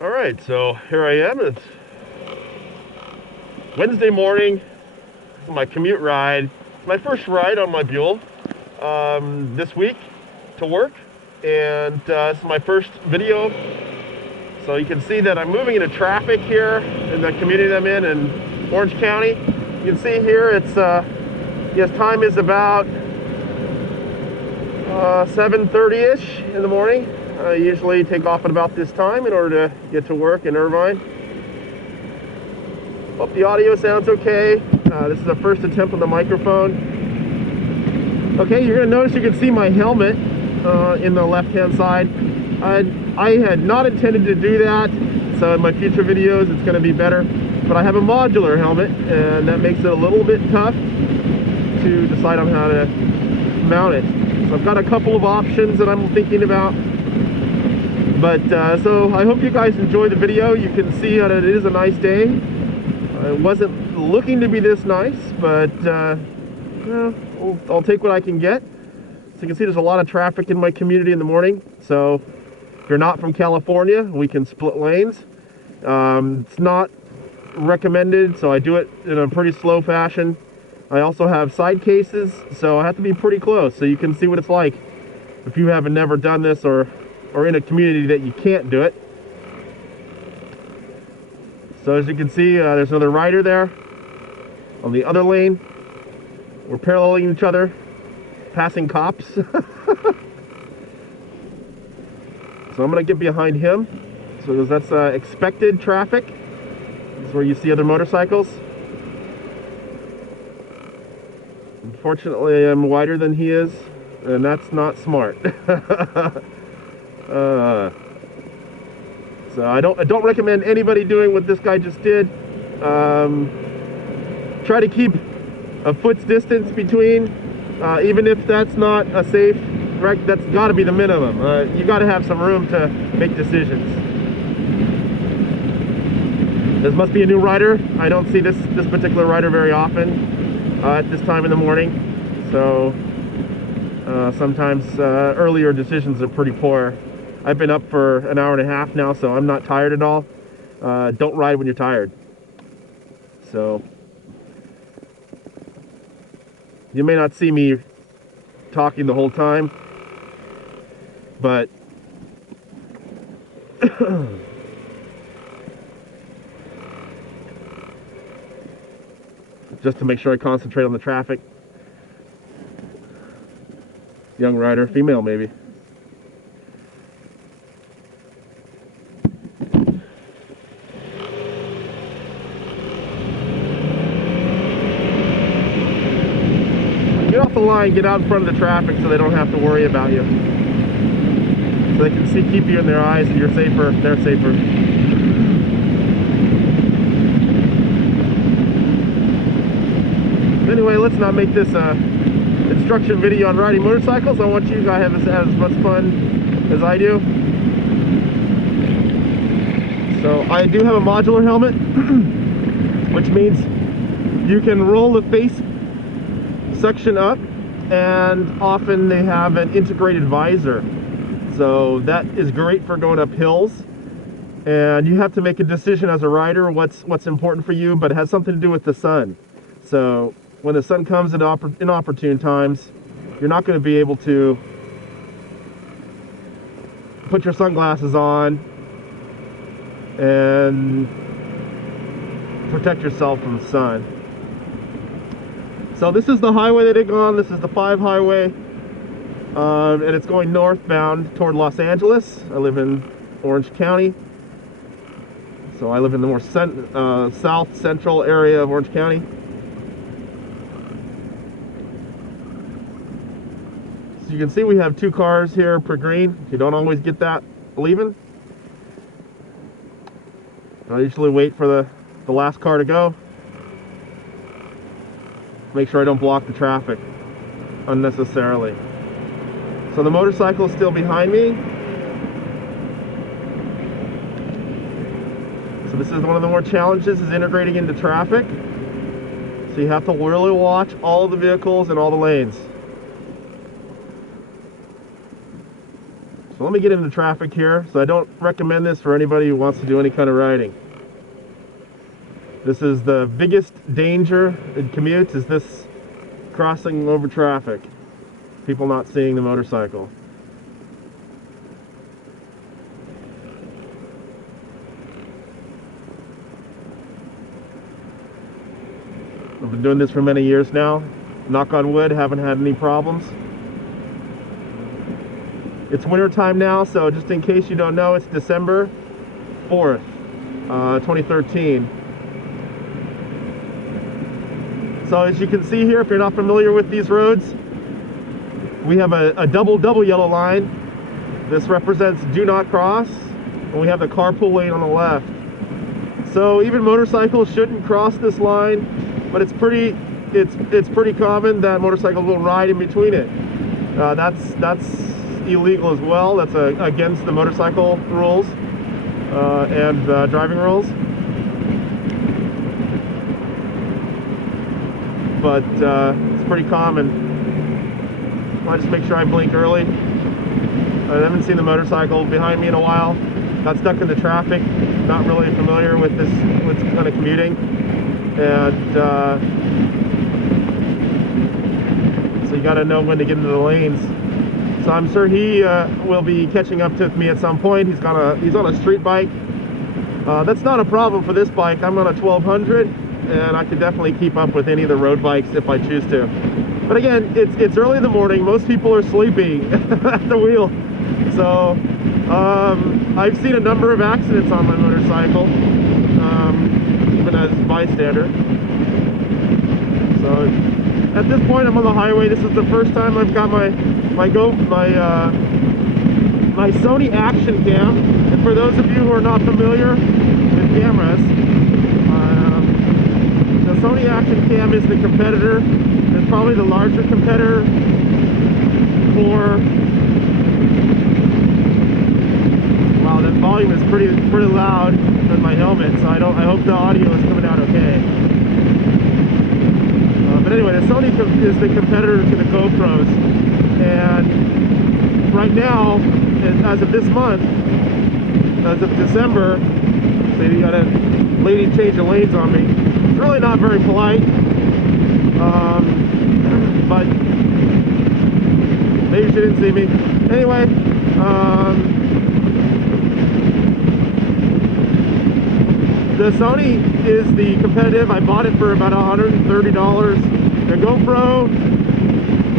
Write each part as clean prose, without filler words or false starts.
All right, so here I am. It's Wednesday morning. This is my commute ride. It's my first ride on my Buell this week to work, and this is my first video. So you can see that I'm moving into traffic here in the community I'm in Orange County. You can see here it's yes, time is about 7:30-ish in the morning. I usually take off at about this time in order to get to work in Irvine. Hope the audio sounds okay. This is the first attempt on the microphone. Okay, you're going to notice you can see my helmet in the left-hand side. I had not intended to do that, so in my future videos it's going to be better. But I have a modular helmet, and that makes it a little bit tough to decide on how to mount it. So I've got a couple of options that I'm thinking about. But so I hope you guys enjoy the video. You can see that it is a nice day. It wasn't looking to be this nice, but I'll take what I can get. So you can see there's a lot of traffic in my community in the morning. So if you're not from California, we can split lanes. It's not recommended, so I do it in a pretty slow fashion. I also have side cases, so I have to be pretty close so you can see what it's like if you haven't never done this or in a community that you can't do it. So as you can see, there's another rider there on the other lane. We're paralleling each other, passing cops. So I'm gonna get behind him. So that's expected traffic. This is where you see other motorcycles. Unfortunately, I'm wider than he is, and that's not smart. So I don't recommend anybody doing what this guy just did. Try to keep a foot's distance between, even if that's not a safe. That's got to be the minimum. You got to have some room to make decisions. This must be a new rider. I don't see this particular rider very often at this time in the morning. So sometimes earlier decisions are pretty poor. I've been up for an hour and a half now, so I'm not tired at all. Don't ride when you're tired. So you may not see me talking the whole time, but just to make sure I concentrate on the traffic. Young rider, female maybe. Get off the line, get out in front of the traffic so they don't have to worry about you. So they can keep you in their eyes, and you're safer, they're safer. Anyway, let's not make this a instruction video on riding motorcycles. I want you guys to have as much fun as I do. So I do have a modular helmet, which means you can roll the face section up, and often they have an integrated visor. So that is great for going up hills. And you have to make a decision as a rider what's important for you, but it has something to do with the sun. So when the sun comes at inopportune times, you're not going to be able to put your sunglasses on and protect yourself from the sun. So this is the highway that it on. This is the 5 highway, and it's going northbound toward Los Angeles. I live in Orange County, so I live in the more south central area of Orange County. So you can see we have 2 cars here per green. You don't always get that leaving. I usually wait for the last car to go. Make sure I don't block the traffic unnecessarily. So the motorcycle is still behind me. So this is one of the more challenges, is integrating into traffic. So you have to really watch all the vehicles and all the lanes. So let me get into traffic here. So I don't recommend this for anybody who wants to do any kind of riding. This is the biggest danger in commutes, is this crossing over traffic. People not seeing the motorcycle. I've been doing this for many years now. Knock on wood, haven't had any problems. It's winter time now, so just in case you don't know, it's December 4th, 2013. So as you can see here, if you're not familiar with these roads, we have a double yellow line. This represents do not cross, and we have the carpool lane on the left. So even motorcycles shouldn't cross this line, but it's pretty common that motorcycles will ride in between it. That's illegal as well. That's against the motorcycle rules and driving rules. But it's pretty common. I just make sure I blink early. I haven't seen the motorcycle behind me in a while. Got stuck in the traffic. Not really familiar with this kind of commuting, and so you got to know when to get into the lanes. So I'm sure he will be catching up to me at some point. He's on a street bike. That's not a problem for this bike. I'm on a 1200, and I could definitely keep up with any of the road bikes if I choose to. But again, it's early in the morning. Most people are sleeping at the wheel. So I've seen a number of accidents on my motorcycle, even as a bystander. So at this point, I'm on the highway. This is the first time I've got my Sony Action Cam. And for those of you who are not familiar with cameras, the Sony Action Cam is the competitor. It's probably the larger competitor for. Wow, that volume is pretty loud on my helmet, so I hope the audio is coming out okay. But anyway, the Sony is the competitor to the GoPros, and right now, as of this month, as of December, so you got a lady changing lanes on me. It's really not very polite, but maybe she didn't see me. Anyway, the Sony is the competitive. I bought it for about $130. The GoPro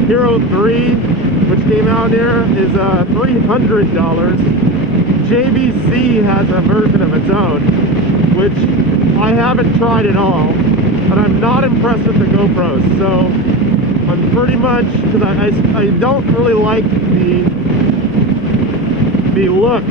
Hero 3, which came out here, is $300. JVC has a version of its own, which I haven't tried at all, and I'm not impressed with the GoPros. So I'm pretty much, because I don't really like the look